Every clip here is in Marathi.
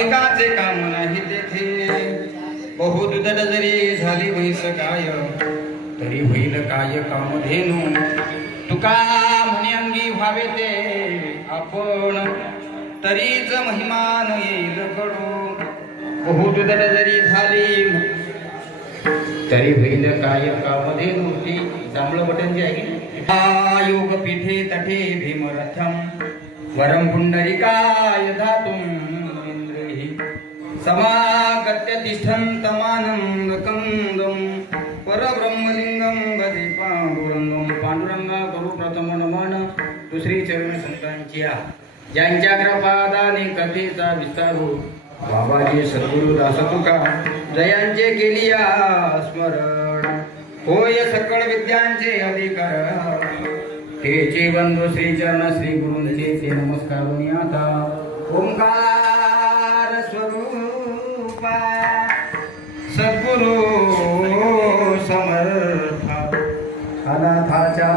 शाब्दिकाचे काम नाही तेथे बहुत उदट जरी झाली म्हैस काय तरी होईल काय कामधेनू तुका म्हणे अंगी व्हावे ते आपण तरीच महिमान येईल कडू बहुत उदट जरी झाली तरी होईल काय कामधेनू ती जांभळं बटन जे आहे की योग पीठे तठे भीमरथम वरम पुंडरिकाय धातुम इंद्रहि समागत्य तिष्ठन्तमानं कंदम परब्रह्मलिंगम गजे पांडुरंगम पांडुरंगा गुरु प्रथम नमन दुसरी चरण संतांची ज्यांच्या कृपादाने कथेचा विस्तारू बाबाजी सद्गुरु दास तुका जयांचे केली स्मरण होय सकळ विद्यांचे अधिकार तेचे बंधू श्री चरण श्री गुरूंचे ते नमस्कारुनी आता ओंकार स्वरूपा सद्गुरु समर्थ अनाथाच्या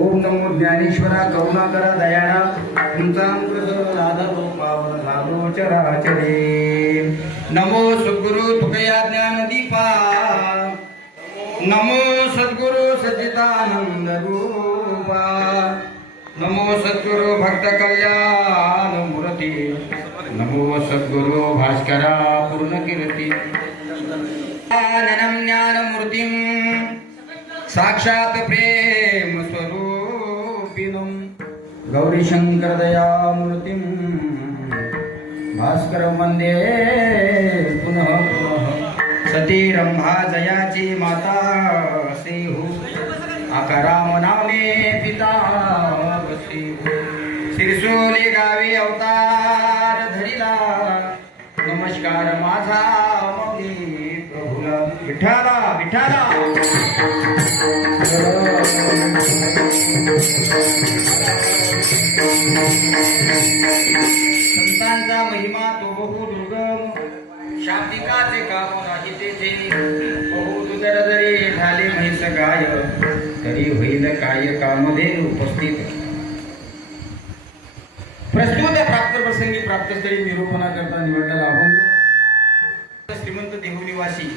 ओम नमो ज्ञानेश्वरा करुणाकरा दयाळा तुमचा नादरो पावन झालो चराचरे नमो सद्गुरु तुकया ज्ञानदीपा नमो सद्गुरु सच्चिदानंद रूपा नमो सद्गुरु भक्त कल्याण मूर्ती नमो सद्गुरु भास्करा पूर्ण कीर्ती ज्ञानम ज्ञान मूर्तिं साक्षात प्रेम स्वरूपिणं गौरी शंकर दया मूर्तिं भास्कर वंदे पुनः पुनः सती रंभा जयाची माता सेहू आकाराम नामे पिता बसेहू सिरसोली गावी अवतार धरिला नमस्कार माझा मौली प्रभूला विठाला विठाला संतांचा महिमा तो बहु दुर्गम शाब्दिकाचे काम नाही तेथे बहु दुर्गम जरी झाले म्हैस गाय तरी होईल काय कामधेनू उपस्थित प्रस्तुत प्राप्त प्रसंगी प्राप्तस्थळी निरूपणा करता निवडलेला अभंग श्रीमंत देहुनिवासी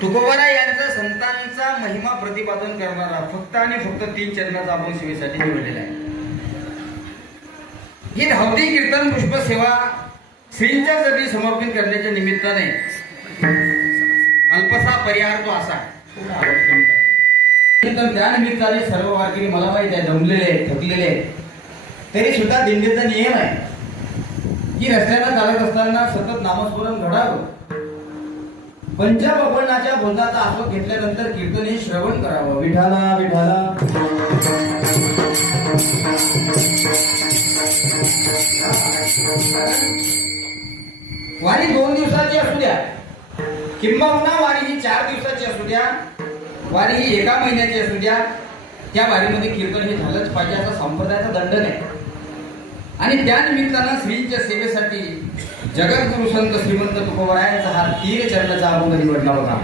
तुकोबारा यांचा संतांचा महिमा प्रतिपादन करणारा फक्त आणि फक्त 3 चरणाचा अभंग सेवेसाठी निवडलेला आहे. ही धावती कीर्तन पुष्प सेवा श्रींच्या चरणी समर्पित करण्याच्या निमित्ताने अल्पसा परिहार तो असा त्या निमित्ताने सर्व वारकरी मला माहिती आहे जमलेले थकलेले तरी सुद्धा दिंडीचा नियम आहे की रस्त्याला चालत असताना सतत नामस्मरण घडावं पंचपवनाच्या बोधाचा आस्वाद घेतल्यानंतर कीर्तन हे श्रवण करावं विठाला विठाला वारी 2 दिवसाची असू द्या किंबहुना वारी ही 4 दिवसाची असू द्या वारी ही 1 महिन्याची असू द्या त्या वारीमध्ये कीर्तन हे झालंच पाहिजे असा संप्रदायाचा दंड नाही. आणि त्या निमित्तानं श्रींच्या सेवेसाठी जगद्गुरु संत श्रीमंत तुकोबारायांचा हा 3 चरणाचा अभंग निवडला होता.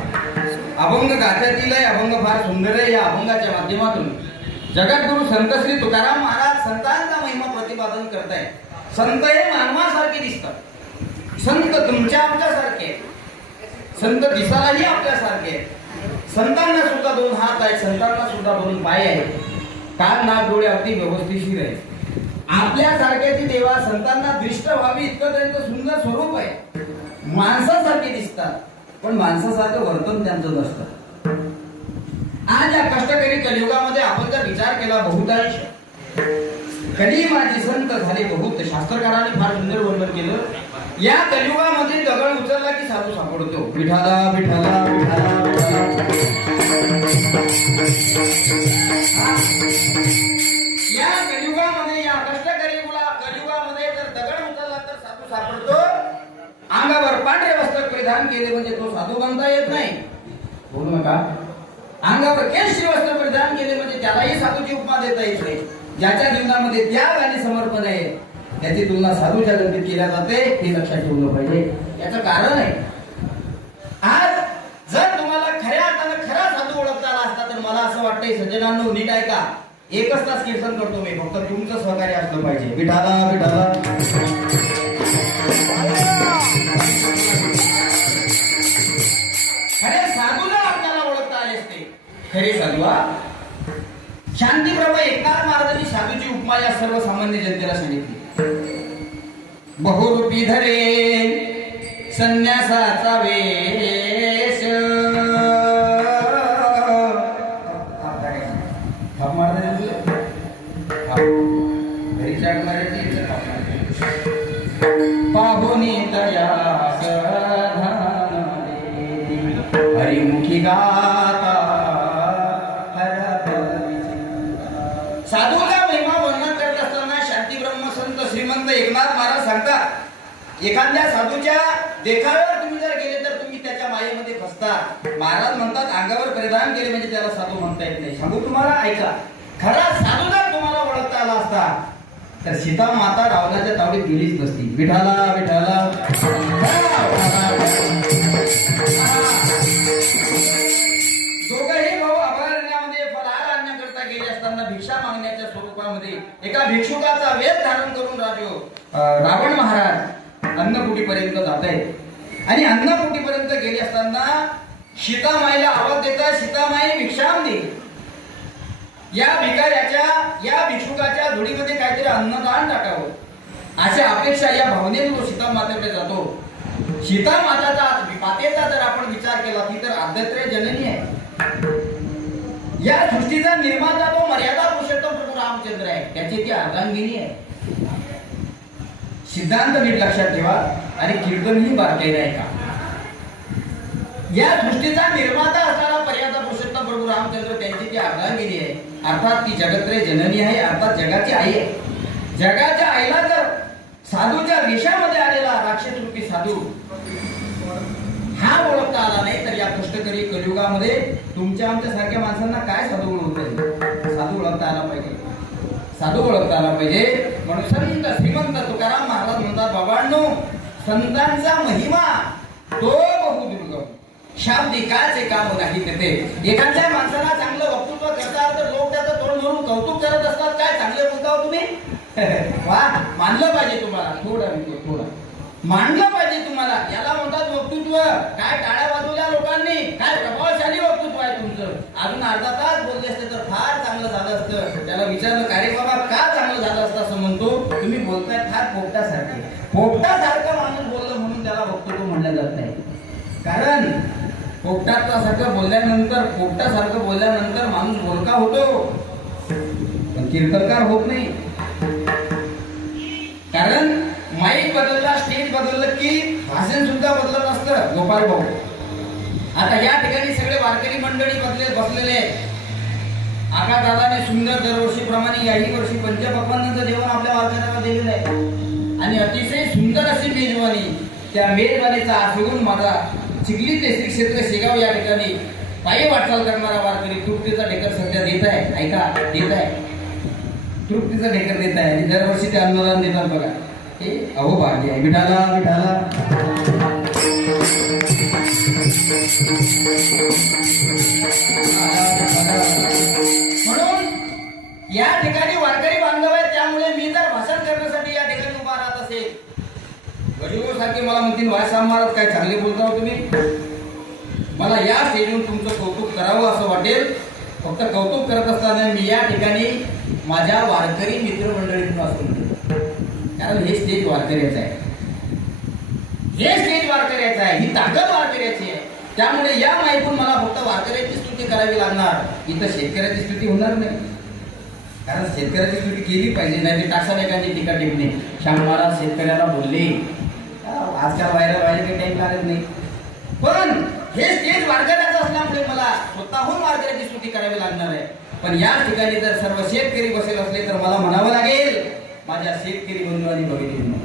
अभंग गाथ्यातील आहे अभंग फार सुंदर आहे. या अभंगाच्या माध्यमातून जगद्गुरु संत श्री तुकाराम महाराज संतांचा महिमा प्रतिपादन करताय. संत हे मानवासारखे दिसतात. संत तुमच्या आमच्यासारखे संत दिसायलाही आपल्यासारखे संतांना सुद्धा 2 हात आहेत संतांना सुद्धा 2 पाय आहेत कान नाक डोळे अगदी व्यवस्थिशीर आहे. आपल्यासारख्याची देवा संतांना दृष्ट व्हावी इतकं त्यांचं सुंदर स्वरूप आहे. माणसासारखे दिसतात पण माणसासारखं वर्तन त्यांचं नसतं. आज या कष्टकरी कलियुगामध्ये आपण जर विचार केला बहुतांश कली माझी संत झाले बहुत शास्त्रकारांनी फार सुंदर वर्णन केलं. या कलियुगामध्ये दगड उचलला की साधू सापडतो विठाला विठाला विठाला या कलियुगामध्ये या कष्टकरी कलियुगामध्ये जर दगड उचलला तर साधू सापडतो. अंगावर पांढरे वस्त्र परिधान केले म्हणजे तो साधू बनता येत नाही. बोलू नका. अंगावर केशरी वस्त्र परिधान केले म्हणजे त्यालाही साधूची उपमा देता येत नाही. ज्याच्या जीवनामध्ये त्याग आणि समर्पण आहे त्याची तुलना साधूच्या गतीत केल्या जाते हे लक्षात ठेवलं पाहिजे. याचं कारण आहे आज जर तुम्हाला खऱ्या अर्थानं खरा साधू ओळखता आला असता तर मला असं वाटतंय सज्जनांनो नीट ऐका एकच तास कीर्तन करतो मी, फक्त तुमचं सहकार्य असलं पाहिजे. विठाला विठाला. खरे साधूला आपल्याला ओळखता आले असते. खरे साधू शांतीप्रभा एकनाथ महाराजांनी साधूची उपमा या सर्वसामान्य जनतेला सांगितली. बहुरूपी धरे संन्यासाचा वेश. पाहुनी तया हरिमुखी गाता. साधूचा महिमा वर्णन करत असताना शांती ब्रह्म संत श्रीमंत एकनाथ महाराज सांगतात, एखाद्या साधूच्या देखाव्यावर तुम्ही जर गेले तर तुम्ही त्याच्या मायेमध्ये फसता. महाराज म्हणतात, अंगावर परिधान केले म्हणजे त्याला साधू म्हणता येत नाही. सांगू तुम्हाला, ऐका. खरा साधू जर तुम्हाला ओळखता आला असता तर सीता माता रावणाच्या तावडीत गेलीच नसती. विठाला विठाला. दोघंही भाऊ अभयारण्यामध्ये फलाहार आणण्याकरता गेले असताना भिक्षा मागण्याच्या स्वरूपामध्ये एका भिक्षुकाचा वेश धारण करून रावण महाराज अन्नकुटीपर्यंत जात आहेत. आणि अन्नकुटीपर्यंत गेले असताना सीतामाईला आवाज देतात, सीतामाई भिक्षाम दे. या भिकाऱ्याच्या, या भिक्षुकाच्या धुडीमध्ये काहीतरी अन्नदान टाकावं अशा अपेक्षा या भावनेने तो सीता मातेकडे जातो. सीता मातेचा जर आपण विचार केला ती तर आद्यत्रय जननी आहे. या सृष्टीचा निर्माता तो मर्यादा पुरुषोत्तम प्रभू रामचंद्र आहे, त्याची ती अर्धांगिनी आहे. सिद्धांत नीट लक्षात ठेवा. आणि कीर्तन ही बारकाईने आहे का. या सृष्टीचा निर्माता असणारा मर्यादा पुरुषोत्तम प्रभू रामचंद्र त्यांची ती अर्धांगिनी आहे. अर्थात ती जगत्रय जननी आहे, अर्थात जगाची आई आहे. जगाच्या आईला जर साधूच्या वेशामध्ये आलेला राक्षस रूपी साधू हा ओळखता आला नाही तर या कष्टकरी कलियुगामध्ये तुमच्या आमच्या सारख्या माणसांना काय साधू ओळखता. साधू ओळखता आला पाहिजे. साधू ओळखता आला पाहिजे. म्हणून संत श्रीमंत तुकाराम महाराज म्हणतात, बाबांनो, संतांचा महिमा तो बहुदुर्गम, शाब्दिकाचे काम नाही तेथे. एखाद्या माणसाला चांगलं वक्तृत्व करतात तर लोक त्याचं तोंड भरून कौतुक करत असतात. काय चांगले बोलता तुम्ही, वा, मानलं पाहिजे तुम्हाला. थोडं मानलं पाहिजे तुम्हाला. याला म्हणतात वक्तृत्व. काय टाळ्या वाजवल्या लोकांनी, काय प्रभावशाली वक्तृत्व आहे तुमचं. अजून अर्धा तास बोलले असते तर फार चांगलं झालं असतं. त्याला विचारलं, काय रे बाबा, का चांगलं झालं असतं असं म्हणतो. तुम्ही बोलताय फार पोपटासारखे. पोपटासारखं माणूस बोललं म्हणून त्याला वक्तृत्व म्हणलं जात नाही. कारण पोपटासारखं बोलल्यानंतर माणूस बोलका होतो पण कीर्तनकार होत नाही. कारण माईक बदलला, स्टेज बदललं की भाषण सुद्धा बदलत असतं. गोपाल भाऊ, आता या ठिकाणी सगळे वारकरी मंडळी बसलेले आहेत. आकाशदादाने सुंदर दरवर्षीप्रमाणे याही वर्षी पंचपक्वान्नाचं जेवण आपल्या वारकऱ्याला दिलेलं आहे. आणि अतिशय सुंदर अशी मेजवानी. त्या मेजवानीचा आस्वाद माझा चिखली ते श्री क्षेत्र शेगाव या ठिकाणी पायी वाटचाल करणारा वारकरी तृप्तीचा ढेकर सध्या देत आहे. ऐका, देत आहे. तृप्तीचा ढेकर देत आहे. आणि दरवर्षी ते अन्नदान देतात बघा. हे अहो भाग्य आहे. विठाला विठाला. म्हणून या ठिकाणी वारकरी बांधव आहे. त्यामुळे मी जर भाषण करण्यासाठी या ठिकाणी उभा राहत असेल, गरीब सारखे मला म्हणतील, वायसाहेब महाराज काय चांगले बोलता हो तुम्ही. मला या स्टेजवरून तुमचं कौतुक करावं असं वाटेल. फक्त कौतुक करत असताना मी या ठिकाणी माझ्या वारकरी मित्रमंडळीतून असून, कारण हे स्टेज वारकऱ्याचं आहे. हे स्टेज वारकऱ्याचं आहे. ही ताकद वारकऱ्याची आहे. त्यामुळे या माहितीतून मला फक्त वारकऱ्याची स्तुती करावी लागणार. इथं शेतकऱ्याची स्तुती होणार नाही. कारण शेतकऱ्याची स्तुती केली पाहिजे, नाही ते टाकसालेकांची टीका टिपणे. श्याम महाराज शेतकऱ्याला बोलले. आजकाल व्हायरल व्हायला काही टाइम लागत नाही. पण हे स्टेज वारकऱ्याचं असल्यामुळे मला स्वतःहून वारकऱ्याची स्तुती करावी लागणार आहे. पण या ठिकाणी जर सर्व शेतकरी बसेल असले तर मला म्हणावं लागेल, माझ्या शेतकरी बंधू आणि भगिनींनो.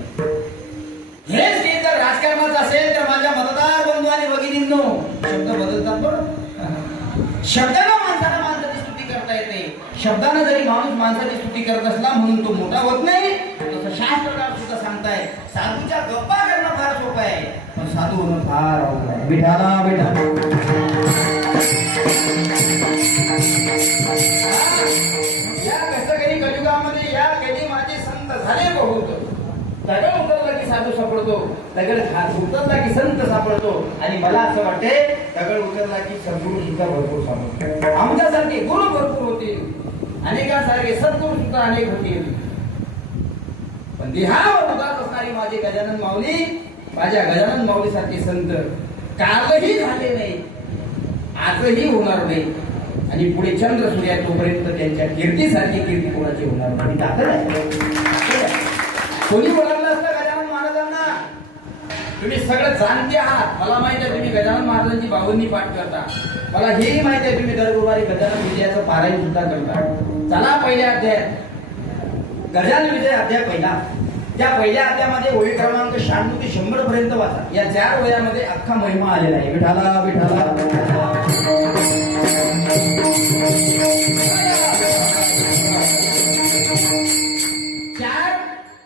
हे स्टेज जर राजकारणाचं असेल तर माझ्या मतदार बंधू आणि भगिनींनो. शब्द बदलतात बरं. शब्दानं माणसाला माणसाची स्तुती करता येते. शब्दानं जरी माणूस माणसाची स्तुती करत असला म्हणून तो मोठा होत नाही. तसं शास्त्रकार सुद्धा सांगताय, साधूच्या गप्पा करणं फार सोपं आहे, पण साधू होणं फार अवघड आहे. विठाला विठाला. या झाले बहुत. दगड उचलला की साधू सापडतो, दगड उचलला की संत सापडतो. आणि मला असं वाटते दगड उचलला की सद्गुरू सुद्धा भरपूर सापडतो. आमच्यासारखे गुरु भरपूर होतील, अनेकांसारखे सद्गुरू सुद्धा अनेक होतील. पण देहावर उदास असणारी माझे गजानन माऊली, माझ्या गजानन माऊली सारखे संत कालही झाले नाही, आजही होणार नाही. आणि पुढे चंद्र सूर्य तोपर्यंत त्यांच्या कीर्तीसारखी कीर्ती कोणाची होणार नाही. दाखल आहे कोणी ओळखलं असतं गजानन महाराजांना? तुम्ही सगळं जाणते आहात. मला माहित आहे तुम्ही गजानन महाराजांची 52 पाठ करता. मला हेही माहित आहे तुम्ही दर गुरुवारी गजानन विजयाचं पारायण सुद्धा करता. चला पहिल्या अध्यायात गजानन विजय अध्याय पहिला, त्या पहिल्या अध्यायामध्ये ओळी क्रमांक 96 ते 100 पर्यंत वाचा. या 4 वयामध्ये अख्खा महिमा आलेला आहे. विठाला विठाला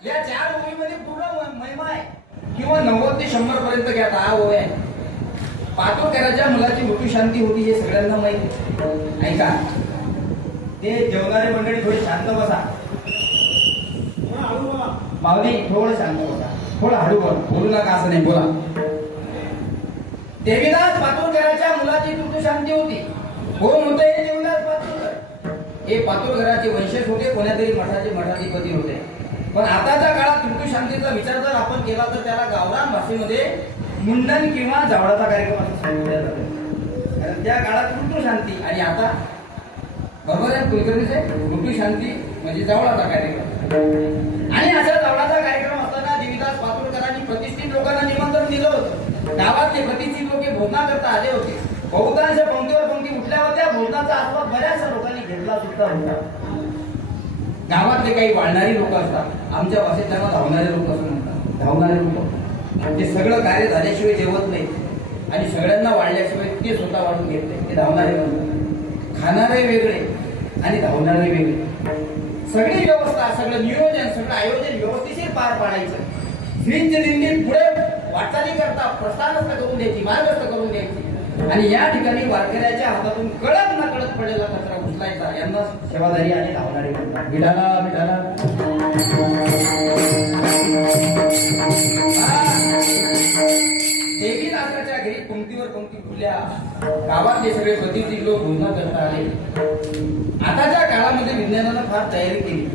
या 4 ओळीमध्ये पूर्ण महिमा आहे. किंवा 90 ते 100 पर्यंत घ्या. 10 ओळी आहे. पातोळकराच्या मुलाची मृत्यू शांती होती हे सगळ्यांना माहिती. ऐका, ते जेवणारे मंडळी थोडी शांत बसा. माऊली थोडं शांत बसा, थोडं हळू बोलू नका, असं नाही बोला. देवीदास पातोळकराच्या मुलाची मृत्यू शांती होती. कोण होते हे देवीदास पातोळकर? हे पातोळकराचे वंशज होते, कोण्यातरी मठाधिपती होते. पण आताच्या काळात मृत्यू शांतीचा विचार जर आपण केला तर त्याला गावरान भाषेमध्ये मुंडन किंवा जावळाचा कार्यक्रम असं सांगितलं जातं. कारण त्या काळात मृत्यू शांती आणि आता बरोबर आहे कुलकर्णीचे मृत्यू शांती म्हणजे जावळाचा कार्यक्रम. आणि अशा जावळाचा कार्यक्रम असताना देवीदास पातोळकरांनी प्रतिष्ठित लोकांना निमंत्रण दिलं होतं. गावातले प्रतिष्ठित लोक भोजना करता आले होते. बहुतांश पंक्तीवर पंक्ती उठल्या होत्या. भोजनाचा आस्वाद बऱ्याचशा लोकांनी घेतला सुद्धा होता. गावातले काही वाढणारी लोक असतात, आमच्या भाषेत त्यांना धावणारे लोक असं म्हणतात. धावणारे लोक ते सगळं कार्य झाल्याशिवाय जेवत नाही आणि सगळ्यांना वाढल्याशिवाय ते स्वतः वाढून घेत नाही. ते धावणारे म्हणतात. खाणारे वेगळे आणि धावणारे वेगळे. सगळी व्यवस्था, सगळं नियोजन, सगळं आयोजन व्यवस्थिशीर पार पाडायचं. श्रींचे दिंडी पुढे वाटचाली करता प्रस्थानस्थ करून द्यायची, मार्गस्थ करून द्यायची. आणि या ठिकाणी वारकऱ्याच्या हातातून कळत न कळत पडलेला कचरा उचलायचा. यांना सेवाधारी आणि धावणारे म्हणतात. विठाला विठाला देवीदासाच्या घरी पंक्तीवर पंक्ती फुटल्या. गावातले सगळे प्रतिष्ठित लोक भोजना करता आले. आताच्या काळामध्ये विज्ञानानं फार तयारी केली,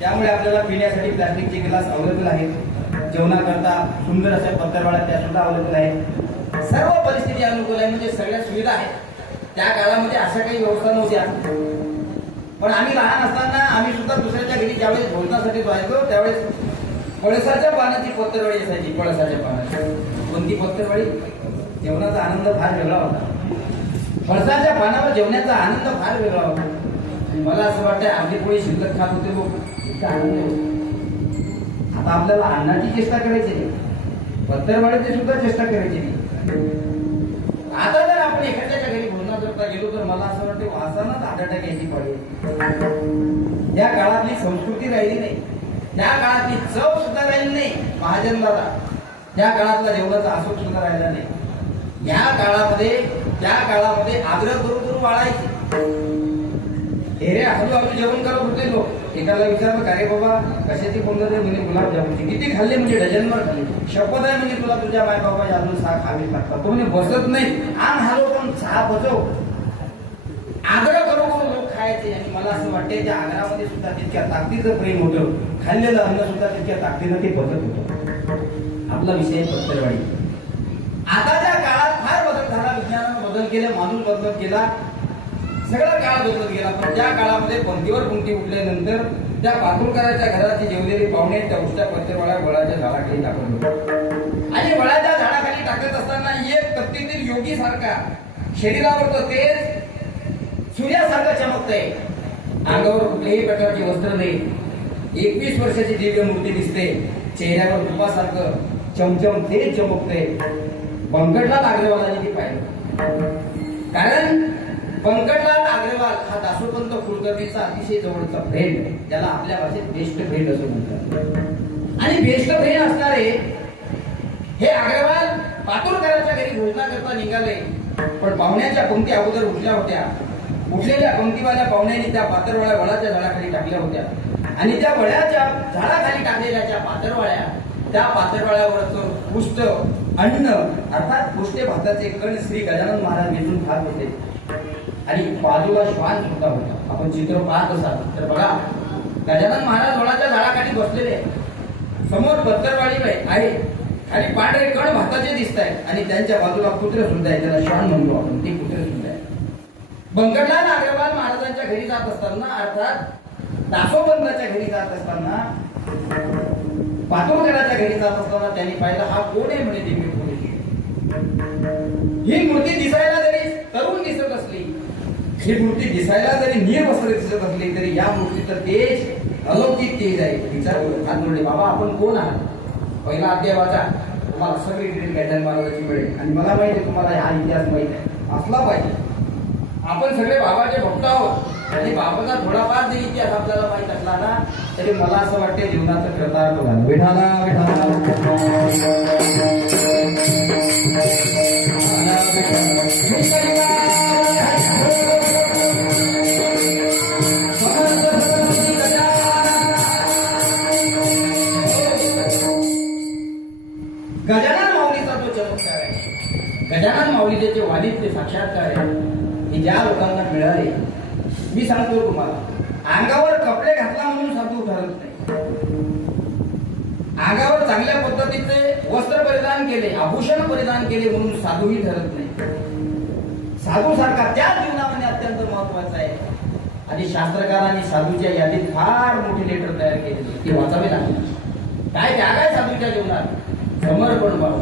त्यामुळे आपल्याला पिण्यासाठी प्लास्टिकचे ग्लास अवेलेबल आहेत. जेवणाकरता सुंदर अशा पत्तरवाळ्या त्या सुद्धा अवेलेबल आहेत. सर्व परिस्थिती अनुकूल आहे, म्हणजे सगळ्या सुविधा आहेत. त्या काळामध्ये अशा काही व्यवस्था नव्हत्या. पण आम्ही लहान असताना आम्ही सुद्धा दुसऱ्याच्या घरी ज्यावेळेस भोजनासाठी जायचो त्यावेळेस पळसाच्या पानाची पत्तरवाळी असायची. पळसाच्या पानाची कोणती पत्तरवाळी? जेवणाचा आनंद फार वेगळा होता. पळसाच्या पानावर जेवण्याचा आनंद फार वेगळा होता. मला असं वाटतं अर्धी पोळी शिल्लक खात होते लोक, इतका आनंद होता. आता आपल्याला अन्नाची चेष्टा करायची नाही, पत्तरवाळीची सुद्धा चेष्टा करायची नाही. आता जर आपण एखाद्याच्या घरी भोजना करता गेलो तर मला असं वाटतं वासानच आढळटा घ्यायची पडेल. त्या काळातली संस्कृती राहिली नाही, त्या काळातली चव सुद्धा राहिली नाही. महाजन दादा त्या काळातला जेवणाचा आस्वाद सुद्धा राहिला नाही. या काळामध्ये त्या काळामध्ये आग्रह करून वाळायचे. रे हळूहळू जेवण करत होते लोक. एकाला विचारलं का रे बाबा कशाची कोणतं म्हणजे गुलाबजामुनची किती खाल्ले? म्हणजे डझनभर खाल्ले. शपथ आहे म्हणजे तुला तुझ्या माय बाबा अजून 6 खावी लागतात. तो म्हणजे बसत नाही, आम हलव पण 6 बसव. आग्रह करून लोक खायचे. आणि मला असं वाटते त्या आग्रहामध्ये सुद्धा तितक्या ताकदीचं प्रेम होतं. खाल्लेलं अन्न सुद्धा तितक्या ताकदीनं ते बसत होतं. आपला विषय पत्तरवाडी. आताच्या काळात फार बदल झाला. विज्ञानानं बदल केले, माणूस बदल केला, सगळा काळ बदलत गेला. पण त्या काळामध्ये पंक्तीवर पंक्ती उठल्यानंतर त्या पातोळकराच्या घराची जेवलेली पाहुणे त्या उष्ट्या पत्तरवाळ्या वडाच्या झाडाखाली टाकत होते. आणि वडाच्या झाडाखाली टाकत असताना एक तत्तीतील योगी सारखा शरीरावर तो तेज सूर्यासारखं चमकतंय. अंगावर कुठल्याही प्रकारची वस्त्र नाही. 21 वर्षाची दिव्य मूर्ती दिसते. चेहऱ्यावर तुपासारखं चमचम तेज चमकतंय. पंकजलाल अग्रवालांनी ती पाहिलं. कारण पंकजलाल अग्रवाल हा दासोपंत कुलकर्णीचा अतिशय जवळचा फ्रेंड, ज्याला आपल्या भाषेत बेस्ट फ्रेंड असं म्हणतात. आणि बेस्ट फ्रेंड असणारे हे अग्रवाल पातोळकराच्या घरी भोजना करता निघाले. पण पाहुण्याच्या पंक्ती अगोदर उठल्या होत्या. उठलेल्या पंक्तीवाल्या पाहुण्यांनी त्या पातळवाळ्या वडाच्या झाडाखाली टाकल्या होत्या. आणि त्या वळ्याच्या झाडाखाली टाकलेल्या ज्या पातळवाळ्या, त्या पातळवाळ्यावरचं पुष्ट अन्न अर्थात पुष्टे भाताचे कण श्री गजानन महाराज घेऊन खात होते. आणि बाजूला श्वान सुद्धा होता. आपण चित्र पाहत असाल तर बघा, गजानन महाराज वडाच्या झाडाखाली बसलेले, समोर पत्तरवाडी आहे आणि पांढरे कण भाताचे दिसत आहेत आणि त्यांच्या बाजूला कुत्रे सुद्धा आहे, त्याला श्वान म्हणतो आपण, ते कुत्रे सुद्धा आहे. बंकटलाल अग्रवाल महाराजांच्या घरी जात असताना अर्थात दासोबंदाच्या घरी जात असताना, पातुरगडाच्या घरी जात असताना त्यांनी पाहिलं, हा कोण आहे म्हणे दिव्य पुरुष. ही मूर्ती दिसायला जरी तरुण दिसत असली, ही मूर्ती दिसायला जरी निर्वस्त्र दिसत असली तरी या मूर्तीचं तेज अलौकिक तेज आहे. विचार हात जोडले, बाबा आपण कोण आहात? पहिला अध्याय वाचा, तुम्हाला सगळी डिटेल गजानन महाराजांची मिळेल. आणि मला माहिती आहे तुम्हाला हा इतिहास माहित आहे, असला पाहिजे. आपण सगळे बाबाचे भक्त आहोत आणि बाबाचा थोडाफार जरी इतिहास आपल्याला माहित असला ना तरी मला असं वाटतं जीवनाचं कृतार्थ झालं. विठाला गजानन माऊलीचा जो चमत्कार आहे, गजानन माऊलीचे जे वाणीतले साक्षात्कार आहे, हे ज्या लोकांना मिळाले, मी सांगतो तुम्हाला, अंगावर कपडे घातला म्हणून साधू ठरत नाही. अंगावर चांगल्या पद्धतीचे वस्त्र परिधान केले, आभूषण परिधान केले म्हणून साधूही ठरत नाही. साधू सारखा त्या जीवनामध्ये अत्यंत महत्वाचा आहे. आणि शास्त्रकारांनी साधूच्या यादीत फार मोठी लेटर तयार केली, ती वाचावी लागली. काय त्याग आहे साधूच्या जीवनात? समर्पण भाव.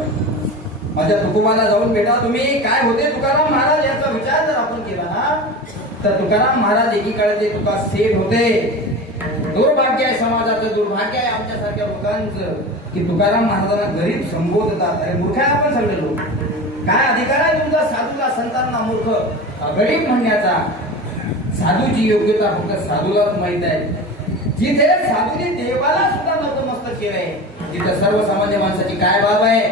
माझ्या तुकोबाला जाऊन भेटा तुम्ही. काय होते तुकाराम महाराज याचा विचार जर आपण केला ना तर तुकाराम महाराज एकीकडे तुका सेठ होते. दुर्भाग्य आहे समाजाचं, दुर्भाग्य आहे आमच्यासारख्या लोकांचं की तुकाराम महाराजांना गरीब संबोधतात. अरे मूर्ख आहे आपण सगळे लोक. काय अधिकार आहे तुमचा साधूला, संतांना मूर्ख गरीब म्हणण्याचा? साधूची योग्यता फक्त साधूलाच माहित आहे. जिथे साधूने देवाला सुद्धा नतमस्तक केलंय तिथं सर्वसामान्य माणसाची काय बाब आहे?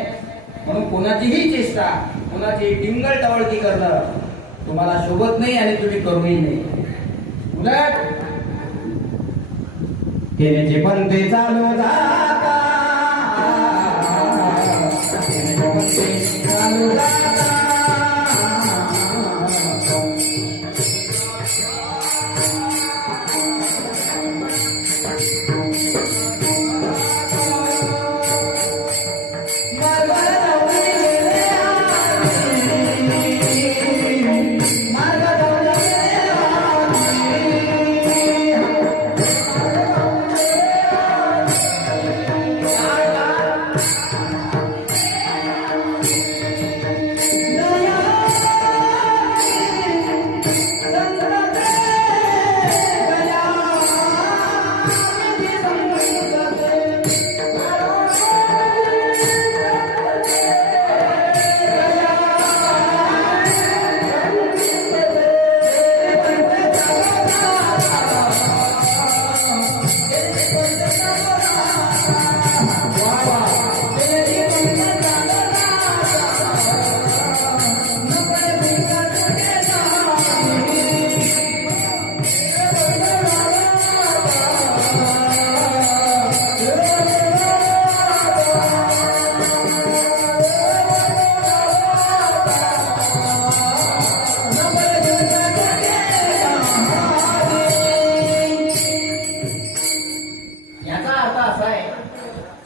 म्हणून कोणाचीही चेष्टा, कोणाची टिंगल टवळकी करणं तुम्हाला शोभत नाही आणि तुम्ही करूही नाही. उलट केल्याचे पण ते चालू जाता, चालू जाता.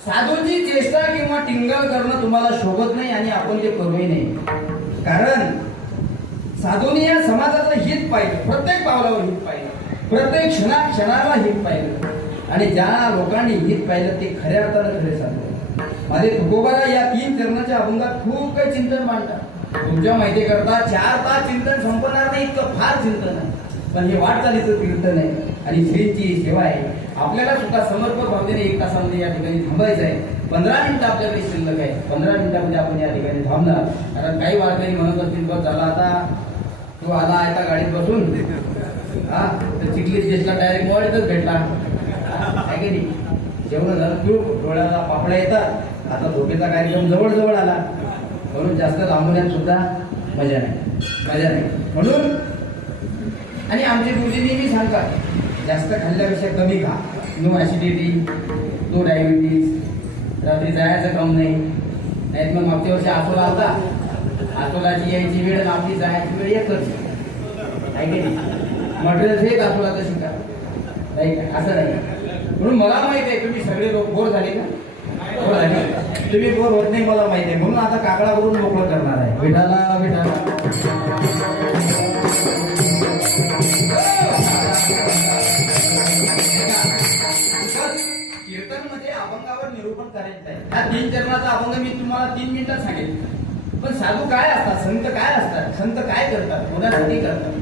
साधूची चेष्टा किंवा टिंगल करणं तुम्हाला शोभत नाही आणि आपण ते करूही नाही. कारण साधूने या समाजाचं हित पाहिलं, प्रत्येक पावलावर हित पाहिलं, प्रत्येक क्षणाला हित पाहिलं. आणि ज्या लोकांनी हित पाहिलं ते खऱ्या अर्थानं खरे साधू. माझे तुकोबाला या 3 चरणाच्या अभंगात खूप काही चिंतन मांडतात. तुमच्या माहिती करता 4 तास चिंतन संपणार नाही, इतकं फार चिंतन आहे. पण हे वाटचालीचं कीर्तन आहे आणि श्रींची सेवा आहे. आपल्याला सुद्धा समर्पक भावनेने 1 तासामध्ये या ठिकाणी थांबायचं आहे. 15 मिनिटं आपल्याकडे शिल्लक आहे. 15 मिनिटामध्ये आपण या ठिकाणी थांबणार. कारण काही वारकरी म्हणत असतील बस झाला आता तू आला एका गाडीत बसून, हा तर चिखली स्टेशनला डायरेक्ट मोबाईलच भेटला आहे की नाही. जेवण झालं तू डोळ्याला पापड्या येतात. आता झोपेचा कार्यक्रम जवळ आला म्हणून जास्त लांबण्यात सुद्धा मजा नाही. म्हणून आणि आमचे गुरुजी नेहमी सांगतात जास्त खाल्ल्यापेक्षा कमी खा. नो ॲसिडिटी, नो डायबिटीज, रात्री जायचं काम नाही. नाहीत मग मागच्या वर्षी आसोला होता, आसोलाची यायची वेळ आणि आपली जायची वेळ एकच आहे की नाही. मटेरियल हेच आसोला तशी का नाही का, असं नाही. म्हणून मला माहिती आहे तुम्ही सगळे लोक बोर झाले का, बोर झाले. तुम्ही बोर होत नाही मला माहिती आहे. म्हणून आता काकडावरून मोकळं करणार आहे. विठाला विठाला कीर्तनमध्ये अभंगावर निरूपण करायचं आहे. हा 3 चरणाचा अभंग मी तुम्हाला 3 मिनिटात सांगेन. पण साधू काय असतात, संत काय असतात, संत काय करतात, कोणासाठी करतात.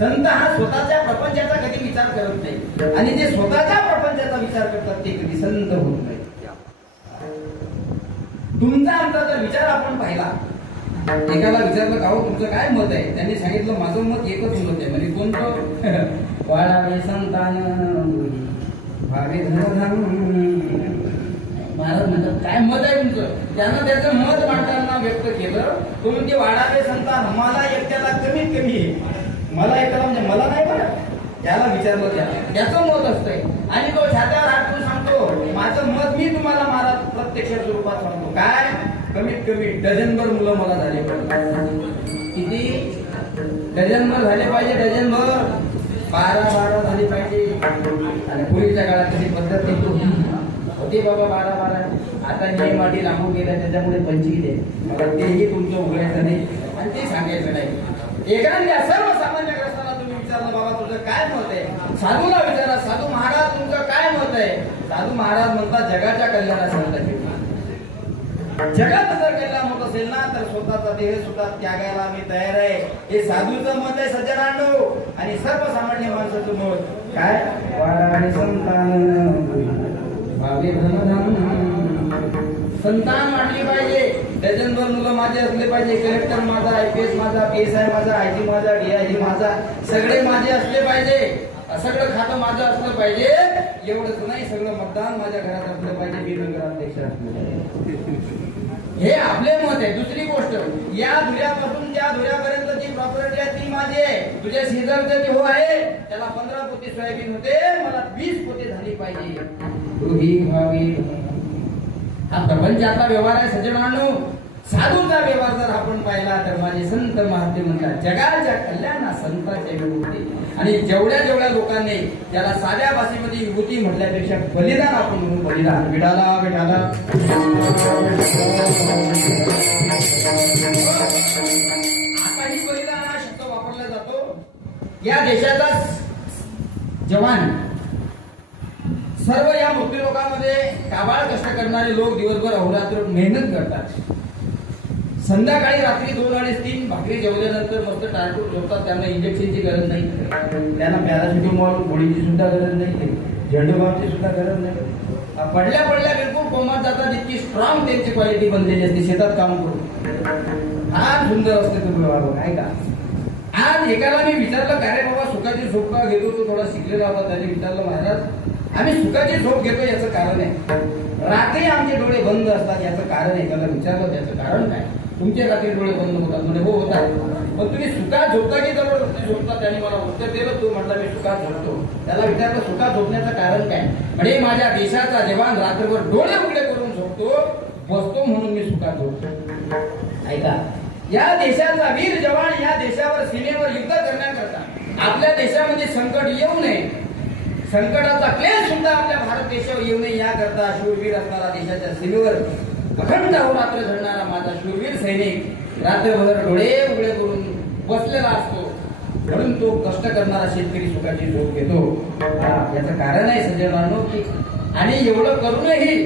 संत हा स्वतःच्या प्रपंचाचा कधी विचार करत नाही, आणि जे स्वतःच्या प्रपंचाचा विचार करतात ते कधी संत होत नाही. तुमचा आमचा जर विचार आपण पाहिला, एकाला विचारलं का हो तुमचं काय मत आहे, त्यांनी सांगितलं माझं मत एकच मत आहे. म्हणजे कोणतं, वाढावे संतान भावे धनधान. महाराज म्हणतात काय मत आहे तुमचं. त्यानं त्याचं मत मांडताना व्यक्त केलं, तो म्हणजे वाढावे संतान मला एकट्याला कमीत कमी, मला एकट्याला म्हणजे मला नाही बरं, त्याला विचारलं त्याचं मत असतंय. आणि तो छात्यावर हात ठेवून सांगतो माझं मत मी तुम्हाला महाराज प्रत्यक्ष स्वरूपात सांगतो. काय, कमीत कमी डझनभर मुलं मला झाले पाहिजे. किती डझनभर झाले पाहिजे, डझनभर 12 झाली पाहिजे. आणि पूर्वीच्या काळात तशी पद्धत नाही होती बाबा 12. आता नियम अटी लागू केल्या त्याच्यामुळे 25 आहे. मला तेही तुमचं उघडायचं नाही आणि ते सांगायचं नाही. एखाद्या सर्वसामान्य ग्रस्ताला तुम्ही विचारलं बाबा तुझं काय मत आहे, साधूला विचारा साधू महाराज तुमचं काय मत आहे. साधू महाराज म्हणतात जगाच्या कल्याणासाठी. जगात जर कल्याण होत असेल ना तर स्वतःचा देह सुद्धा त्यागायला मी तयार आहे. हे साधूचं मत आहे सज्जनांनो. आणि सर्वसामान्य माणसाचं मत काय, वाढावे संतान भावे धनधान. संतान वाढली पाहिजे, डझनभर मुलं माझे असले पाहिजे. कलेक्टर माझा, IPS माझा, PSI माझा, IG माझा, DIG माझा, सगळे माझे असले पाहिजे. सगळं खातं माझं असलं पाहिजे. एवढंच नाही, सगळं मतदान माझ्या घरात असलं पाहिजे. मी नगराध्यक्ष असलं पाहिजे. हे आपले मत आहे. दुसरी गोष्ट, या धुऱ्यापासून त्या धुऱ्यापर्यंत जी प्रॉपर्टी आहे ती माझी आहे. तुझ्या शेजारचं जे हो आहे त्याला 15 पोते सोयाबीन होते, मला 20 पोते झाली पाहिजे. हा प्रपंचातला व्यवहार आहे सज्जनांनो. साधूचा व्यवहार जर आपण पाहिला तर माझे संत महात्मे म्हणतात जगाच्या कल्याणा संतांच्या विभूती. आणि जेवढ्या जेवढ्या लोकांनी त्याला साध्या भाषेमध्ये विभूती म्हटल्यापेक्षा बलिदान आपण म्हणून बलिदान. विठाला विठाला आताही बलिदान हा शब्द वापरला जातो. या देशाचा जवान, सर्व या मृत्यू लोकांमध्ये काबाळ कष्ट करणारे लोक दिवसभर अहोरात्र मेहनत करतात. संध्याकाळी रात्री 2-3 भाकरी जेवल्यानंतर मस्त टाळटून झोपतात. त्यांना इंजेक्शनची गरज नाही, त्यांना पॅरासिटामॉल गोळीची सुद्धा गरज नाही, झेंडूबामची सुद्धा गरज नाही. पडल्या पडल्या बिलकुल कोमात जातात. इतकी स्ट्रॉंग त्यांची क्वालिटी बनलेली असते शेतात काम करून. फार सुंदर असते तुम्ही बाबा काय का. आज एकाला मी विचारलं काय रे बाबा सुखाची झोप का घेतो, तो थोडा शिकलेला होता. त्याने विचारलं महाराज आम्ही सुखाची झोप घेतो याचं कारण आहे, रात्री आमचे डोळे बंद असतात याचं कारण आहे. त्याला विचारलं त्याचं कारण काय, तुमचे रात्री डोळे बंद होतात. म्हणजे हो होतात, पण तुम्ही सुखात झोपता की जबरदस्ती झोपता. त्याने मला उत्तर दिलं, तो म्हटला मी सुखात झोपतो. त्याला विचारलं सुखात झोपण्याचं कारण काय, म्हणजे माझ्या देशाचा जवान रात्रभर डोळे उघडे करून झोपतो, बसतो म्हणून मी सुखात झोपतो. ऐका, या देशाचा वीर जवान या देशावर सीमेवर युद्ध करण्याकरता आपल्या देशामध्ये संकट येऊ नये, संकटाचा क्लेश सुद्धा आपल्या भारत देशावर येऊ नये याकरता शूरवीर असणारा देशाच्या सीमेवर अखंड अहोरात्र झडणारा माझा शूरवीर सैनिक रात्रभर डोळे उघडे करून बसलेला असतो. म्हणून तो कष्ट करणारा शेतकरी सुखाची झोप घेतो. याचं कारण आहे सज्जनांनो की, आणि एवढं करूनही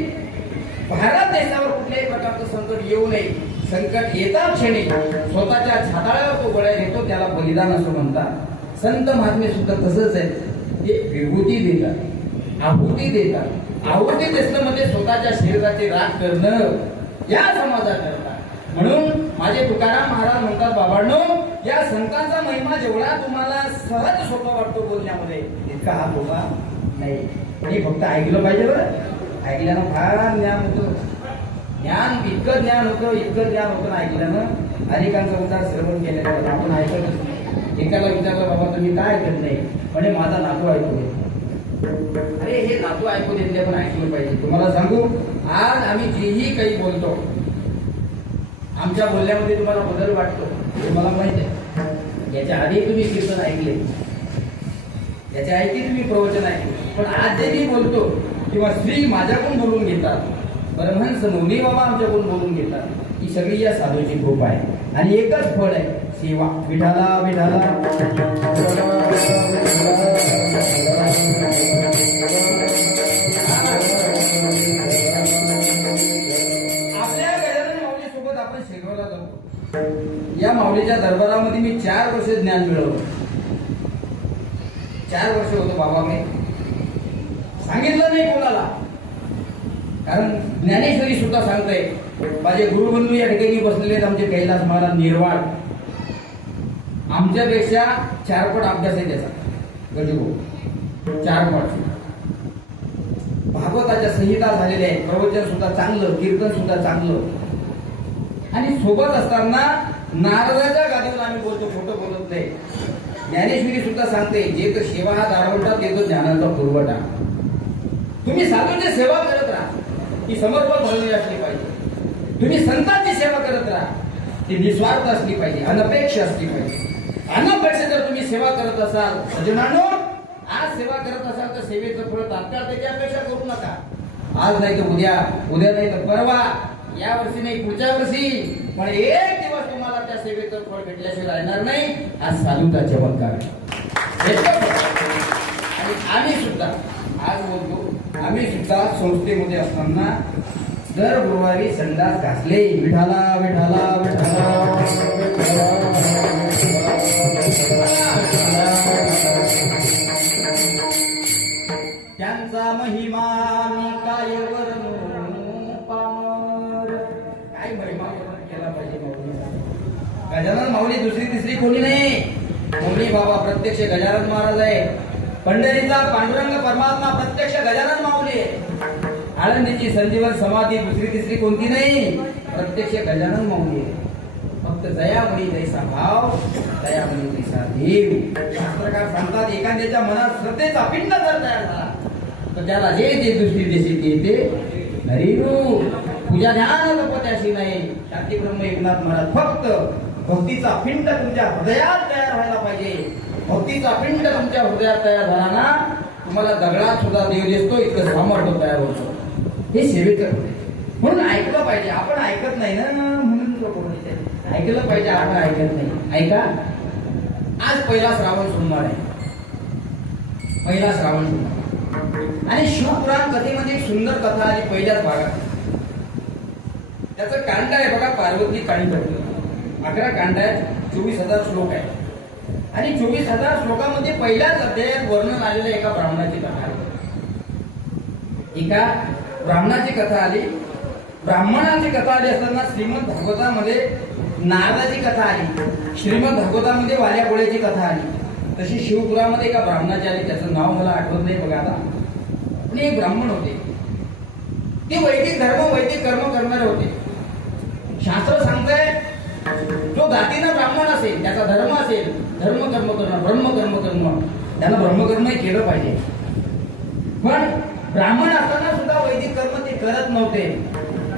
भारत देशावर कुठल्याही प्रकारचं संकट येऊ नये. संकट येता क्षणी स्वतःच्या छाताळ्यावर तो गोळ्या घेतो, त्याला बलिदान असं म्हणतात. संत महात्मे सुद्धा तसंच आहे. ते विभूती देतात, आहुती देतात. आहुती देणं म्हणजे स्वतःच्या शरीराची राख करणं या समाजाकरता. म्हणून माझे तुकाराम महाराज म्हणतात बाबांनो, या संतांचा महिमा जेवढा तुम्हाला सहज सोपा वाटतो बोलण्यामध्ये, इतका हा सोपा नाही. हे फक्त ऐकलं पाहिजे बरं. ऐकल्यानं फार ज्ञान होतं. ज्ञान इतकं ज्ञान होतं ऐकल्यानं. अनेकांचा उद्धार श्रवण केल्यानं आपण ऐकतच नाही. एकाला विचारलं बाबा तुम्ही काय ऐकत नाही, म्हणजे माझा नातू ऐकू दे. अरे हे नातू ऐकू देतले पण ऐकलं पाहिजे. तुम्हाला सांगू, आज आम्ही जेही काही बोलतो, आमच्या बोलण्यामध्ये तुम्हाला बदल वाटतो, तुम्हाला माहित आहे. याच्या आधी तुम्ही कीर्तन ऐकले, याच्या आधी तुम्ही प्रवचन ऐकले, पण आज जे मी बोलतो किंवा श्री माझ्याकडून बोलून घेतात, परमहंस मौनी बाबा आमच्याकडून बोलून घेतात, ही सगळी या साधूची कृपा आहे. आणि एकच फळ आहे, सेवा. विठाला विठाला आपल्या गजानन माऊली सोबत आपण शेगावला जाऊ. या माऊलीच्या दरबारामध्ये मी 4 वर्ष ज्ञान मिळवलं. 4 वर्ष होतो बाबा. मी सांगितलं नाही कोणाला, कारण ज्ञानेश्वरी सुद्धा सांगते. माझे गुरुबंधू या ठिकाणी बसलेले आहेत, आमचे कैलास महाराज निर्वाळ. आमच्यापेक्षा 4 पट अभ्यास आहे त्याचा. गजगो 4 पट. भागवताच्या संहिता झालेल्या आहेत. प्रवचन सुद्धा चांगलं, कीर्तन सुद्धा चांगलं. आणि सोबत असताना नारदाच्या गादीवर आम्ही बोलतो, खोटं बोलत नाही. ज्ञानेश्वरी सुद्धा सांगते, जे तर सेवा हा दारवटा, ते तो ज्ञानाचा पुरवठा. तुम्ही साधूंची सेवा करत राहा, ती समर्पण भरलेली असली पाहिजे. तुम्ही संतांची सेवा करत राहा, ती निस्वार्थ असली पाहिजे, अनपेक्ष असली पाहिजे. अनपेक्ष जर तुम्ही सेवा करत असाल, सज्जनांनो, आज सेवा करत असाल तर सेवेचं फळ तात्काळ त्याची अपेक्षा करू नका. आज नाही तर उद्या, उद्या नाही तर परवा, या वर्षी नाही पुढच्या वर्षी, पण एक दिवस तुम्हाला त्या सेवेचं फळ भेटल्याशिवाय राहणार नाही. हा साधूचा चमत्कार आहे. आणि आम्ही सुद्धा आज बोलतो, आम्ही सुद्धा संस्थेमध्ये असताना दर गुरुवारी संडास घासले. विठाला विठाला विठाला. त्यांचा महिमा मी काय वर्णू पार. काय महिमा केला पाहिजे माऊलीचा. गजानन माऊली दुसरी तिसरी कोणी नाही. मौनी बाबा प्रत्यक्ष गजानन महाराज आहे. पंढरीचा पांडुरंग परमात्मा प्रत्यक्ष गजानन माऊली आहे. आळंदीची संजीवन समाधी दुसरी तिसरी कोणती नाही, प्रत्यक्ष गजानन माऊली आहे. फक्त दयामणी जैसा भाव, दयामणी जैसा देव. शास्त्रकार सांगतात, एखाद्याच्या मनात श्रद्धेचा पिंड जर तयार झाला तर त्याला जे जे दृष्टी देशी ते हरिरूप. पूजा ध्यान तपत्याशी नाही. शांती ब्रह्म एकनाथ महाराज, फक्त भक्तीचा पिंड तुमच्या हृदयात तयार व्हायला पाहिजे. भक्तीचा पिंड तुमच्या हृदयात तयार झाला ना, तुम्हाला दगडात सुद्धा देव दिसतो, इतकं सामर्थ्य तयार होतो. हे सेवेचं म्हणून ऐकलं पाहिजे. आपण ऐकत नाही ना, म्हणून ऐकलं पाहिजे. आपण ऐकत नाही. ऐका, आज पहिला श्रावण सोमवार आहे. पहिला श्रावण सोमवार आणि शिवपुराण कथेमध्ये एक सुंदर कथा आली पहिल्याच भागात. त्याचं कांड आहे बघा, पार्वती कांड. 11 कांड आहेत, 24,000 श्लोक आहेत. आणि 24,000 श्लोकामध्ये पहिल्याच अध्यायात वर्णन आलेलं एका ब्राह्मणाची कथा आहे. एका ब्राह्मणाची कथा आली. ब्राह्मणाची कथा आली असताना श्रीमद भागवतामध्ये नारदाची कथा आली. श्रीमद भागवतामध्ये वाल्या कोळ्याची कथा आली. तशी शिवपुरामध्ये एका ब्राह्मणाची आली. त्याचं नाव मला आठवत नाही बघा आता. पण एक ब्राह्मण होते. ते वैदिक धर्म, वैदिक कर्म करणारे होते. शास्त्र सांगतंय, जो जातीनं ब्राह्मण असेल, त्याचा धर्म असेल, धर्म कर्म करणं, ब्रह्मकर्म करणं, त्याला ब्रह्मकर्मही केलं पाहिजे. पण ब्राह्मण असताना सुद्धा वैदिक कर्म ते करत नव्हते.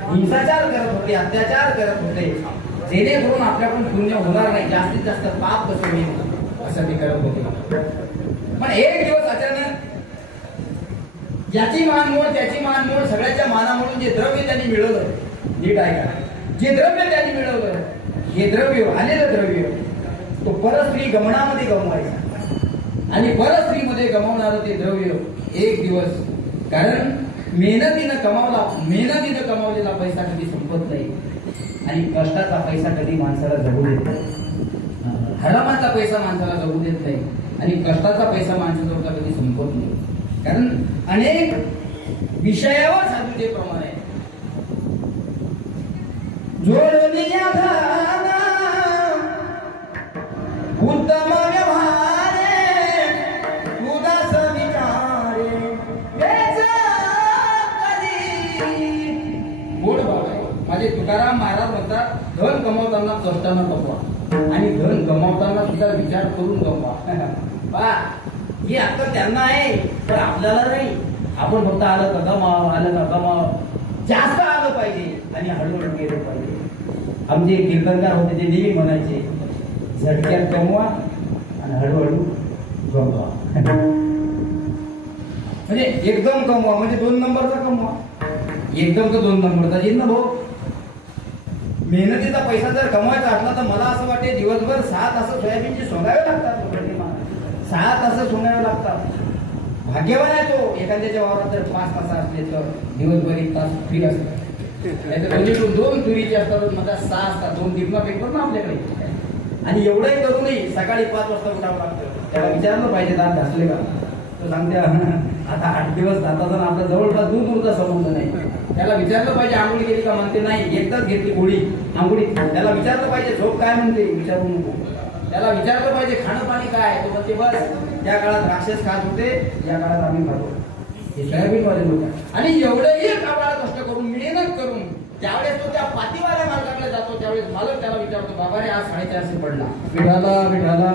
हिंसाचार करत होते, अत्याचार करत होते, जेणेकरून आपल्याकडून पुण्य होणार नाही, जास्तीत जास्त पाप कसं होईल असं ते करत होते. पण एक दिवस अचानक याची मान मोड, त्याची मान मोड, सगळ्याच्या मानामोडून जे द्रव्य त्यांनी मिळवलं, नीट ऐका, जे द्रव्य त्यांनी मिळवलं, हे द्रव्य, आलेलं द्रव्य तो परस्त्री गमनामध्ये गमवायचा. आणि परस्त्रीमध्ये गमावणारं ते द्रव्य एक दिवस, कारण मेहनतीनं कमावलेला पैसा कधी संपत नाही. आणि कष्टाचा पैसा कधी माणसाला जगू देत नाही. हरामाचा पैसा माणसाला जगू देत नाही. आणि कष्टाचा पैसा माणसाजवळ कधी संपत नाही. कारण अनेक विषयावर साधूचे प्रमाण आहे. जोडनिया धाना उत्तम व्यवहारे उदास विचारे गोड भाव आहे. माझे तुकाराम महाराज म्हणतात, धन कमवताना कष्टानं कमवा आणि धन गमावताना सुद्धा विचार करून कमवा. ही अक्कल त्यांना आहे, पण आपल्याला नाही. आपण फक्त आलं का गमाव, आलं का गमाव, जास्त आलं पाहिजे आणि हळूहळू गेलं पाहिजे. आमचे कीर्तनकार होते ते नेहमी म्हणायचे, झटक्यात कमवा आणि हळूहळू गमवा. म्हणजे एकदम कमवा म्हणजे 2 नंबरचा कमवा, एकदम तर 2 नंबरचा येईल ना भाऊ. मेहनतीचा पैसा जर कमवायचा असला तर मला असं वाटते दिवसभर 6 तास सोयाबीनची सोंगावे लागतात, 6 तास सोंगावे लागतात. भाग्यवान आहे तो एखाद्याच्या वावरात जर 5 तास असले तर दिवसभर 1 तास फ्री असतात. दोन्हीकडून 2 तुरीचे असतात, मला 6 असतात, 2 दिवसा पेपर ना आपल्याकडे. आणि एवढंही करूनही सकाळी 5 वाजता उठावं लागतं. त्याला विचारलं पाहिजे दात घासले का, तो सांगते आता 8 दिवस दाताचा आपल्या जवळपास दूरचा संबंध नाही. त्याला विचारलं पाहिजे आंघोळी केली का, म्हणते नाही, एकदाच घेतली गोळी आंघोळी. त्याला विचारलं पाहिजे झोप काय म्हणते, विचारू नको. त्याला विचारलं पाहिजे खाणं पाणी काय, तो म्हणते बस त्या काळात राक्षस खात होते, या काळात आम्ही खातो. हे सोयाबीन वाले लोक. आणि एवढंही काबाड कष्ट करून मेहनत करून त्यावेळेस तो त्या पातीवाल्या मालकाकडे जातो, त्यावेळेस मालक त्याला विचारतो, बाबा रे आज 450 पडला. विठाला विठाला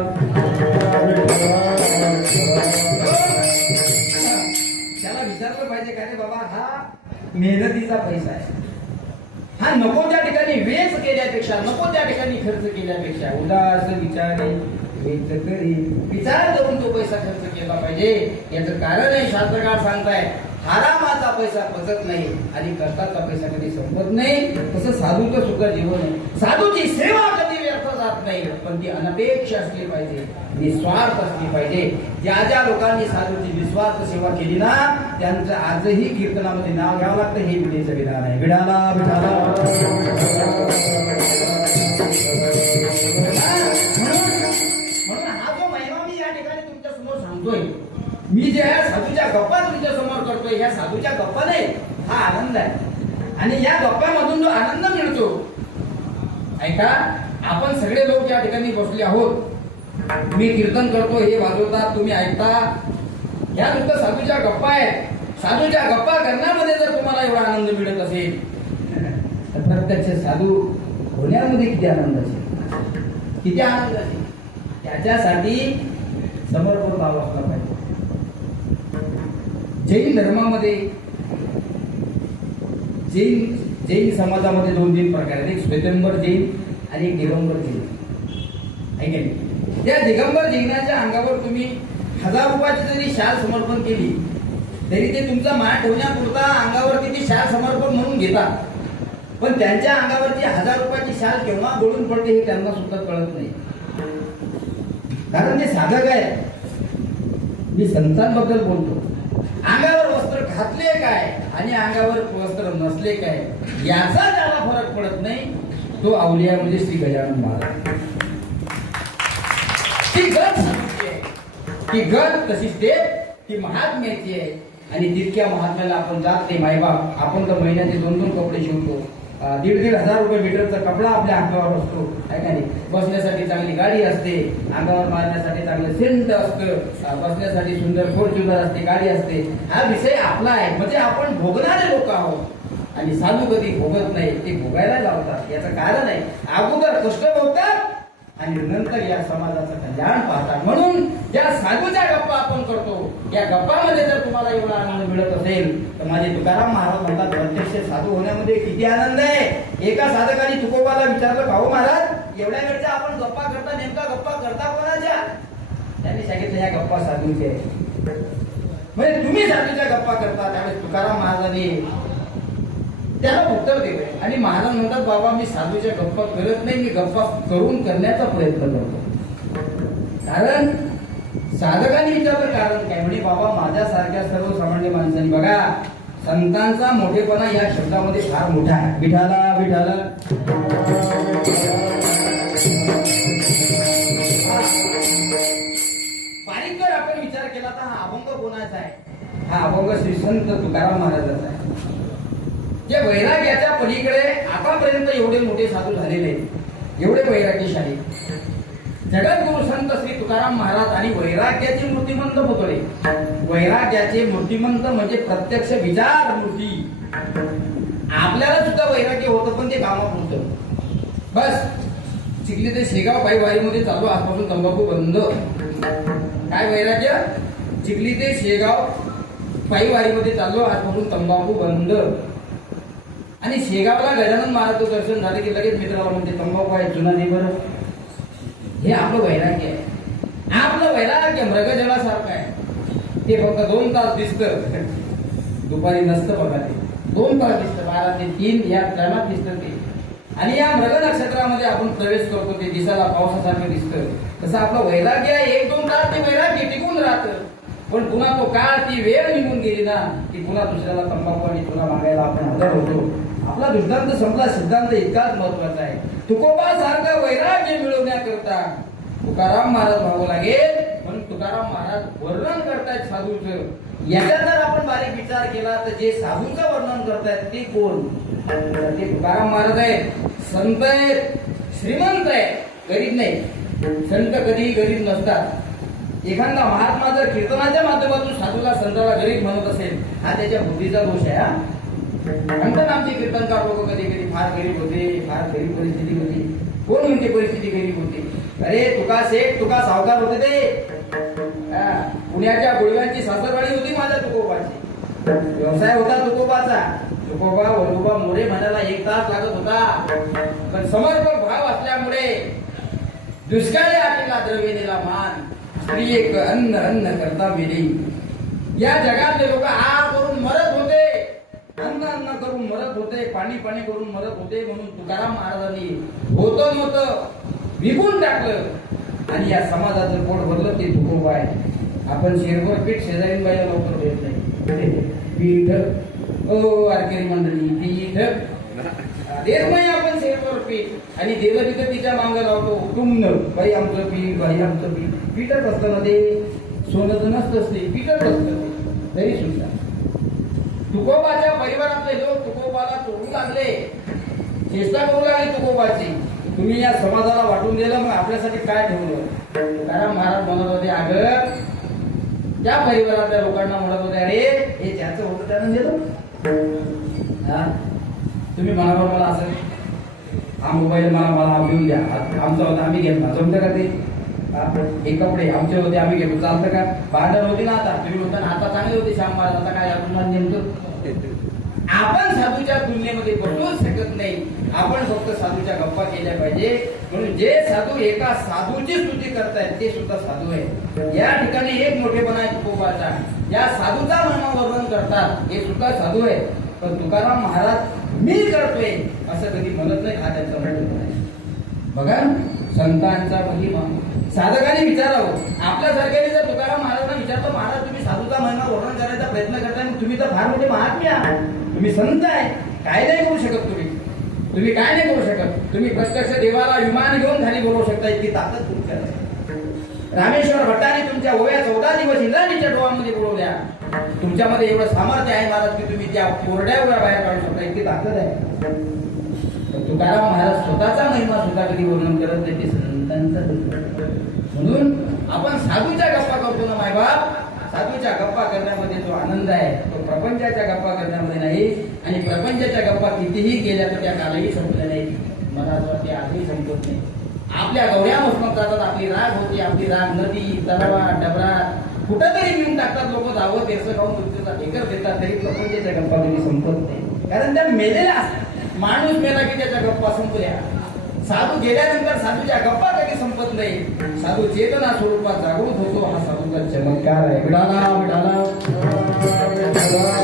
त्याला विचारलं पाहिजे काय रे बाबा, हा मेहनतीचा पैसा आहे, हा नको त्या ठिकाणी वेच केल्यापेक्षा, नको त्या ठिकाणी खर्च केल्यापेक्षा उदास विचारे वेच करी, विचार करून तो पैसा खर्च केला पाहिजे. याचं कारण आहे शास्त्रकार सांगताय, हरामाचा पैसा पचत नाही आणि कष्टाचा पैसा कधी संपत नाही. तसं साधूचं सुद्धा जीवन आहे. साधूची सेवा कधी व्यर्थ जात नाही, पण ती अनपेक्ष असली पाहिजे, निस्वार्थ असली पाहिजे. ज्या ज्या लोकांनी साधूची निस्वार्थ सेवा केली ना, त्यांचं आजही कीर्तनामध्ये नाव घ्यावं लागतं. हे विधेचं विधान आहे. विडाला विडाला म्हणून हा जो महिमा मी या ठिकाणी तुमच्या समोर सांगतोय, मी जे ह्या साधूच्या गप्पा तुमच्या समोर करतोय, ह्या साधूच्या गप्पा नाही, हा आनंद आहे. आणि या गप्पामधून जो आनंद मिळतो, ऐका, आपण सगळे लोक या ठिकाणी बसले आहोत, मी कीर्तन करतो, हे वाजवतात, तुम्ही ऐकता, या नुसतं साधूच्या गप्पा आहेत. साधूच्या गप्पा करण्यामध्ये जर तुम्हाला एवढा आनंद मिळत असेल तर प्रत्यक्ष साधू होण्यामध्ये किती आनंद असेल, किती आनंद असेल. त्याच्यासाठी समर्पण भाव असला पाहिजे. जैन धर्मामध्ये, जैन समाजामध्ये 2-3 प्रकार आहेत. एक श्वेतंबर जैन आणि एक दिगंबर जैन. आहे की नाही? त्या दिगंबर जैनाच्या अंगावर तुम्ही 1000 रुपयाची जरी शाल समर्पण केली तरी ते तुमचा मान ठेवण्यापुरता अंगावरती ती शाल समर्पण म्हणून घेतात. पण त्यांच्या अंगावरती 1000 रुपयाची शाल केव्हा गळून पडते हे त्यांना सुद्धा कळत नाही. कारण ते साधक आहे. मी संतांबद्दल बोलतो. अंगावर वस्त्र घातले काय आणि अंगावर वस्त्र नसले काय याचा त्याला फरक पडत नाही. तो अवलिया म्हणजे श्री गजानन महाराज. ती गत तशीच ते ती महात्म्याची आहे. आणि तितक्या महात्म्याला आपण जात नाही. मायबाप, आपण तर महिन्याचे 2-2 कपडे शिवतो. 1,500 रुपये मीटरचा कपडा आपल्या अंगावर असतो, आहे का नाही. बसण्यासाठी चांगली गाडी असते, अंगावर मारण्यासाठी चांगलं सेंट असतं, बसण्यासाठी सुंदर फोर्च्युनर असते, गाडी असते. हा विषय आपला आहे. म्हणजे आपण भोगणारे लोक आहोत. आणि साधू कधी भोगत नाही, ते भोगायला लावतात. याचं कारण आहे, अगोदर कष्ट भोगतात आणि नंतर या समाजाचं कल्याण पाहतात. म्हणून ज्या साधूच्या गप्पा आपण करतो, या गप्पामध्ये जर तुम्हाला एवढा आनंद मिळत असेल तर माझे तुकाराम महाराज म्हणतात, प्रत्यक्ष साधू होण्यामध्ये किती आनंद आहे. एका साधकाने तुकोबाला विचारलं, भाऊ महाराज, एवढ्या वेळच्या आपण गप्पा करता, नेमका गप्पा करता कोणाच्या? त्यांनी सांगितलं, ह्या गप्पा साधूचे. म्हणजे तुम्ही साधूच्या गप्पा करता. त्यावेळेस तुकाराम महाराजांनी त्याला उत्तर दिले. आणि महाराज म्हणतात, बाबा मी साधूच्या गप्पा करत नाही, मी गप्पा करून करण्याचा प्रयत्न करतो. कारण साधकांनी विचारलं कारण काय. म्हणजे बाबा माझ्यासारख्या सर्वसामान्य माणसांनी, बघा संतांचा मोठेपणा या शब्दामध्ये फार मोठा आहे. विठाला विठाला बारीक जर आपण विचार केला तर हा अभंग कोणाचा आहे? हा अभंग श्री संत तुकाराम महाराजांचा आहे. जे वैराग्याच्या पलीकडे आतापर्यंत एवढे मोठे साधू झालेले, एवढे वैराग्यशाली जगद्गुरु संत श्री तुकाराम महाराज. आणि वैराग्याचे मूर्तिमंत पुतळे. वैराग्याचे मूर्तिमंत म्हणजे प्रत्यक्ष विचार मूर्ती. आपल्याला सुद्धा वैराग्य होतं, पण ते कामापुरतं. बस चिखली ते शेगाव पायी वारीमध्ये चालू, आजपासून तंबाखू बंद. काय वैराग्य? चिखली ते शेगाव पायी वारीमध्ये चाललो. आजपासून तंबाखू बंद. आणि शेगावला गजानन महाराजचं दर्शन झालं की लगेच मित्राला म्हणते तंबाखू आहे जुना नाही बरं. हे आपलं वैराग्य आहे. आपलं वैराग्य मृगजळासारखं आहे. ते फक्त 2 तास दिसतं, दुपारी नसतं बघा. ते 2 तास दिसतं, 12 ते 3 या क्रमात दिसतं ते. आणि या मृग नक्षत्रामध्ये आपण प्रवेश करतो, ते दिसायला पावसासारखं दिसतं. तसं आपलं वैराग्य आहे. 1-2 तास ते वैराग्य टिकून राहतं. पण पुन्हा तो काळ, ती वेळ निघून गेली ना की पुन्हा दुसऱ्याला तंबाखू आणि पुन्हा मागायला आपण हजर होतो. आपला दृष्टांत संपला. सिद्धांत इतकाच महत्वाचा आहे. तुकोबा सारखं वैराग्य मिळवण्याकरता तुकाराम महाराज व्हावं लागेल. म्हणून तुकाराम महाराज वर्णन करतायत साधूचं. याच्यात जर आपण बारीक विचार केला तर जे साधूचं वर्णन करतायत ते कोण? ते तुकाराम महाराज आहेत. संत आहेत, श्रीमंत आहेत, गरीब नाही. संत कधीही गरीब नसतात. एखादा महात्मा जर कीर्तनाच्या माध्यमातून साधूला संताला गरीब म्हणत असेल, हा त्याच्या बुद्धीचा दोष आहे. म्हणतात आमचे कीर्तनकार लोक कधी कधी फार गरीब होते, फार गरीब परिस्थिती होती. कोण म्हणते परिस्थिती गरीब होती? अरे तुका शेठ, तुका सावकार होते ते. पुण्याच्या गुळव्यांची सासरवाडी होती माझ्या तुकोबाची. व्यवसाय होता तुकोबाचा. तुकोबा वल्लुबा मोरे म्हणायला 1 तास लागत होता. पण समर्पक भाव असल्यामुळे दुष्काळी आटीला द्रव्य दिला मान. स्त्री एक अन्न अन्न करता वेळी. या जगातले लोक आ करून मरत होते, अन्न अन्न करून मरत होते, पाणी पाणी करून मरत होते. म्हणून तुकाराम महाराजांनी होतं नव्हतं विकून टाकलं आणि या समाजाचं पोट भरलं. ते तुकोबा आहे. आपण शेरभर पीठ शेजारी बाईला लवकर देत नाही. पीठ वारकरी मंडळी पीठ देत नाही आपण शेरभर पीठ. आणि देव तिथं तिच्या मागं लावतो कुटुंब. बाई आमचं पीठ, बाई आमचं पीठ. पीठच असतं ना ते, सोनं नसतंच ते, पीठच असतं. तरी सुद्धा तुकोबाच्या परिवारातले लोक तुकोबाला तोडू लागले, चेष्टा करू लागले तुकोबाची. तुम्ही या समाजाला वाटून दिलं, मग आपल्यासाठी काय ठेवलं? तुकाराम महाराज म्हणत होते, अगं त्या परिवारातल्या लोकांना म्हणत होते, अरे हे ज्याचं होतं त्यानं दिलं. तुम्ही म्हणावर मला असं हा मोबाईल मला घेऊन द्या, आमचा होता आम्ही घेतला, जमतं का ते? हे कपडे आमचे होते आम्ही घेतो, चालतं का? भांडण होती ना आता, तुम्ही म्हणता आता चांगले होते श्याम महाराज, आता काय आपण नेमकं आपण साधूच्या तुलनेमध्ये बसूच शकत नाही. आपण फक्त साधूच्या गप्पा केल्या पाहिजे. म्हणून जे साधू एका साधूची स्तुती करतायत ते सुद्धा साधू आहे. या ठिकाणी एक मोठेपणा आहे तुकोबाचा. या साधूचा महिमा वर्णन करतात हे सुद्धा साधू आहे. पण तुकाराम महाराज मी करतोय असं कधी म्हणत नाही. हा त्यांचा मोठेपणा आहे. बघा संतांचा महिमा साधकाने विचारावं. आपल्यासारख्याने जर तुकाराम महाराजांना विचारतो, महाराज तुम्ही साधूचा महिमा वर्णन करायचा प्रयत्न करताय, तुम्ही तर फार मोठे महात्मे आहात, तुम्ही संत आहे, काय नाही करू शकत तुम्ही काय नाही करू शकत. तुम्ही प्रत्यक्ष देवाला विमान घेऊन खाली बोलवू शकता, इतकी ताकद तुमच्यात. रामेश्वर भट्टाने तुमच्या ओव्या 14 दिवस इंद्राणीच्या डोळ्यामध्ये बोलवल्या. तुमच्यामध्ये एवढं सामर्थ्य आहे महाराज की तुम्ही त्या कोरड्या ओव्या बाहेर काढू शकता, इतकी ताकद आहे. तुकाराम महाराज स्वतःचा महिमा सुद्धा कधी वर्णन करत नाही, ते संतांचा. म्हणून आपण साधूच्या गप्पा करतो ना मायबाप, साधूच्या गप्पा करण्यामध्ये जो आनंद आहे तो प्रपंचाच्या गप्पा करण्यामध्ये नाही. आणि प्रपंचाच्या गप्पा कितीही केल्या तर त्या कालही संपल्या नाही. मला असं वाटते आजही संपत नाही. आपल्या गौऱ्या मोसमात जातात, आपली राग होती, आपली राग नदी तलावात डबरात कुठंतरी घेऊन टाकतात लोक, दावत तेरसं खाऊन मृत्यूचा ठेकर देतात, तरी प्रपंचाच्या गप्पा कधी संपत नाही. कारण त्या मेलेल्या असतात. माणूस मेला की त्याच्या गप्पा संपल्या. साधू गेल्यानंतर साधूच्या गप्पा कधी संपत नाही. साधू चेतना स्वरूपात जागृत होतो, हा साधूचा चमत्कार आहे. विडाला विडाला विठोबा